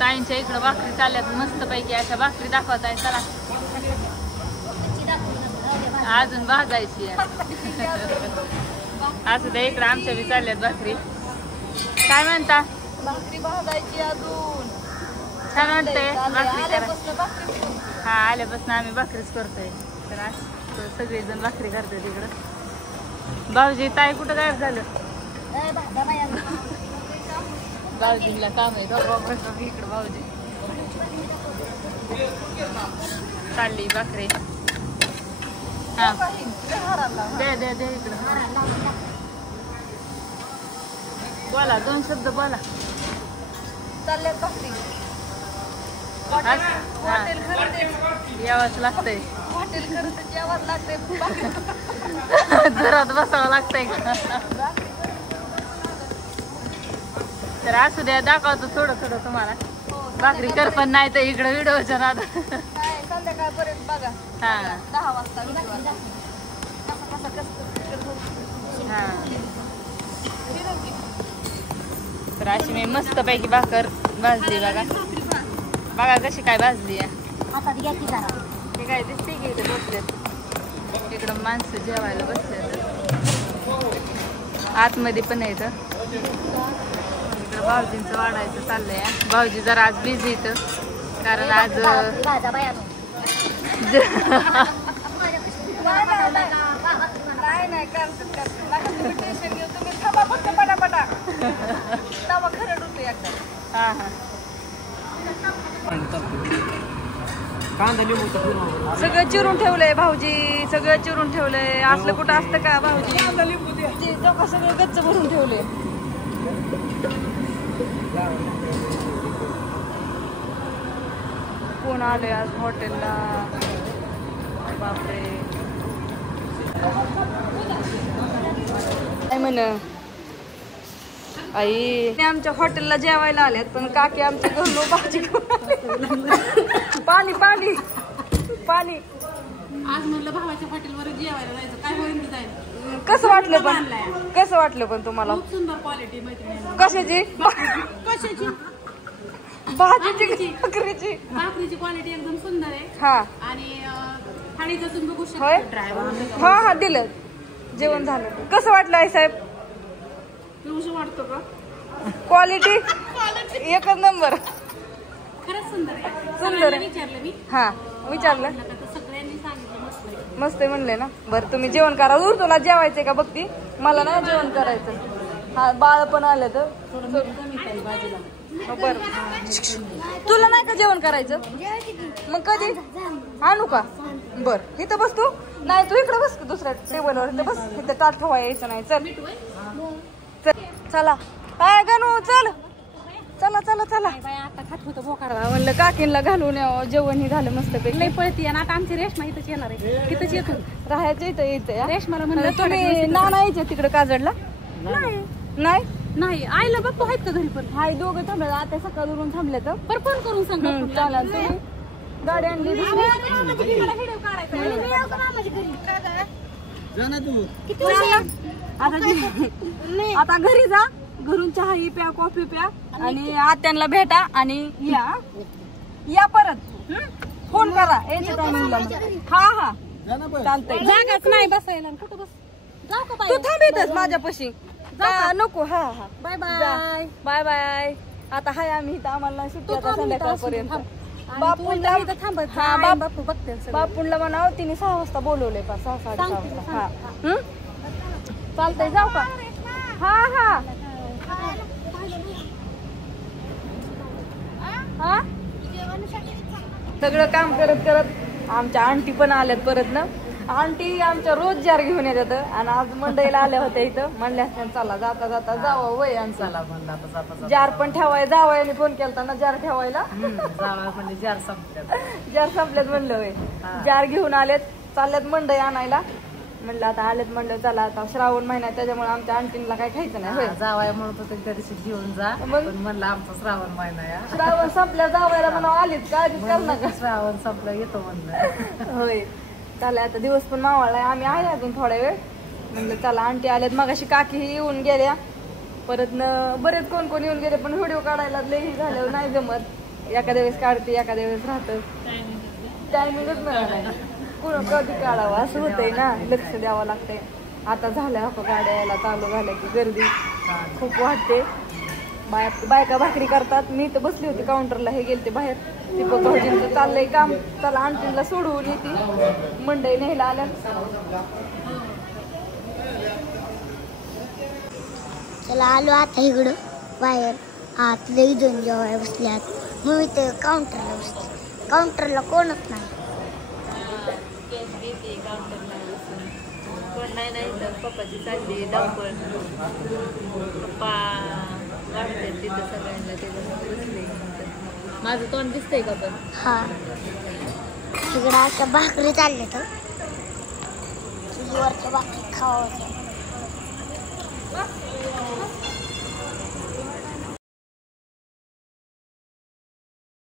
ताईंच्या इकडं भाकरी चालल्यात मस्त पैकी अशा भाकरी दाखवत आहे. चला अजून भाजायची असं त्या इकडं आमच्या बी चालल्यात भाकरी. काय म्हणता? भाकरी भाजायची अजून. छान वाटतंय भाकरी करा. हा आल्यापासून आम्ही भाकरीच करतोय. तर असं सगळेजण भाकरी करतोय तिकडं. भाऊजी ताई कुठं गायब झालं? भाऊजीला काम आहे इकडं. भाऊजी चालली भाकरी. हा दे दे दे इकडं. बोला 2 शब्द बोला. चालल्यात भाकरी. हॉटेल खरं यावंच लागतंय. हॉटेल खरं तर जेवावं लागतंय. घरात बसावं लागतंय का? तर असू द्या दाखवतो थोडं थोडं तुम्हाला. भाकरी कर पण नाही तर इकडं व्हिडिओच्या नाद. संध्याकाळपर्यंत बघा. हा 10 वाजता. हा तर अशी मी मस्त पैकी भाकर भाजली बघा. बघा कशी काय भाजली आहे. ते काय दिसते की इथे बसलेत. इकडं माणसं जेवायला बसलेत. आतमध्ये पण आहे इथं. इकडं भाऊजींचं वाढायचं चाललंय. भाऊजी जरा आज बिझी इथं कारण आज हा हा सगळं चिरून ठेवलंय भाऊजी. सगळं चिरून ठेवलंय. असलं कुठं असतं का भाऊजी? सगळं गच्च भरून ठेवलंय. कोण आलोय आज हॉटेलला? बापरे काय म्हण आई. आमच्या हॉटेलला जेवायला आल्यात पण काकी आमच्या घरून भाजी पाणी पाणी पाणी. आज म्हणलं भावाच्या हॉटेलवर जेवायला जायचं. काय होईल जाईल. कसं वाटलं पण तुम्हाला? खूप सुंदर क्वालिटी मैत्रिणी. कशाची? कशाची? भाजीची भाकरीची. भाकरीची क्वालिटी एकदम सुंदर आहे. हा आणि थाळीचं तुम्ही बघू होय. शकता. ड्रायव्हर हा हा दिलं. जेवण झालं. कसं वाटलं आई साहेब? तुमचं वाटतं का? क्वालिटी एकच नंबर. खरंच सुंदर आहे. सुंदर आहे. विचारलं मी. हा विचारलं. सगळ्यांनी सांगितलं मस्त आहे. मस्त आहे म्हणले ना. बरं तुम्ही जेवण करा. दूर तुला जेवायचंय का बघती? मला ना जेवण करायचं. हा बाळ पण आलं तर भाजीला बर. तुला नाही का जेवण करायचं? मग कधी आणू का? बर इथं बस तू. नाही तू इकडे बस दुसऱ्या टेबलवर. इथं बस. इथं ताट ठेवा यायचं नाही. चल चला काय गणू चल. चला चला चला. आता खात होतं बोकार. म्हणलं काकींला घालून जेवण हे झालं मस्त पैकी. लई पळती. आणि आता आमची रेशमा इथंच येणार आहे. इथंच येतो राहायचं इथं येतं. रेशमाला म्हणलं तुम्ही नाना यायचे तिकडे काजडला? नाही नाही नाही. आईला बाप्पा आहेत का घरी? पण हाय दोघं थांबले. आता सकाळवरून थांबले तर पर फोन करून सांगा. चालेल. तुम्ही गाडी आणली आता घरी जा. घरून चहा ही प्या कॉफी प्या आणि आत्यांना भेटा आणि या परत फोन करा यायच्या टायमिंगला. हा हा चालतंय. जागाच नाही बसायला. कुठं बस जाऊ का? तू थांबितच माझ्यापाशी नको. हा हा बाय बाय बाय बाय. आता हाय आम्ही इथं. आम्हाला सुट्टी आता संध्याकाळपर्यंत. बापूला इथं थांबत. हा बापू बघते. बापूला म्हणाव तिने 6 वाजता बोलवले. 6-6:30 वाजता. हा चालतंय. जाऊ का? हा हा हा. सगळं काम करत करत आमच्या आंटी पण आल्यात परत ना. आंटी आमच्या रोज जार घेऊन येतात आणि आज मंडईला आल्या होत्या इथं. म्हणल्या चला जाता जाता जावं वय आणि चला म्हणलं जार पण ठेवाय. जावयाने फोन केलता ना जार ठेवायला. जार संपल्यात म्हणलं वय. जार घेऊन आलेत. चालल्यात मंडई आणायला. म्हणलं आता आलेत म्हणलं चला आता श्रावण महिना त्याच्यामुळे आमच्या आंटीला काही खायचं नाही. जावाय म्हणत होते त्या दिवशी घेऊन जा. पण म्हणलं आमचा श्रावण महिना या. श्रावण संपल्या जावायला म्हणा आलीत काळजीच कर नका. श्रावण संपलं येतो म्हणलं. होय चालेल. आता दिवस पण मावळलाय. आम्ही आहे अजून थोडा वेळ. म्हणलं चला आंटी आल्यात. मगाशी काकी येऊन गेल्या. परत बरेच कोण कोण येऊन गेले पण व्हिडिओ काढायला लई झाल्यावर नाही जमत. एखाद्या वेळेस काढते एखाद्या वेळेस राहतं टायमिंगच मिळाला नाही कुणा कधी काढावं असं होतंय ना लक्ष द्यावं लागतंय आता झाल्या आपण गाड्या यायला चालू झाल्या की गर्दी खूप वाटते बायका भाकरी करतात मी तर बसली होती काउंटरला हे गेलते बाहेर दीपक भाऊजींचं चाललंय काम चला आणखीनला सोडवून येते मंडई न्यायला आल्या चला आलो आता इकडं बाहेर आत लई जण जेवायला बसल्यात मग मी ते काउंटरला बसते काउंटरला कोणच नाही कोण नाही तर पप्पाची चालली धावपळ पप्पा वाटते तिथं सगळ्यांना तिथं बसले माझं तोंड दिसतंय का पण हा इकडं आता भाकरी चालल्या तर चुलीवरच्या भाकरी खावायच्या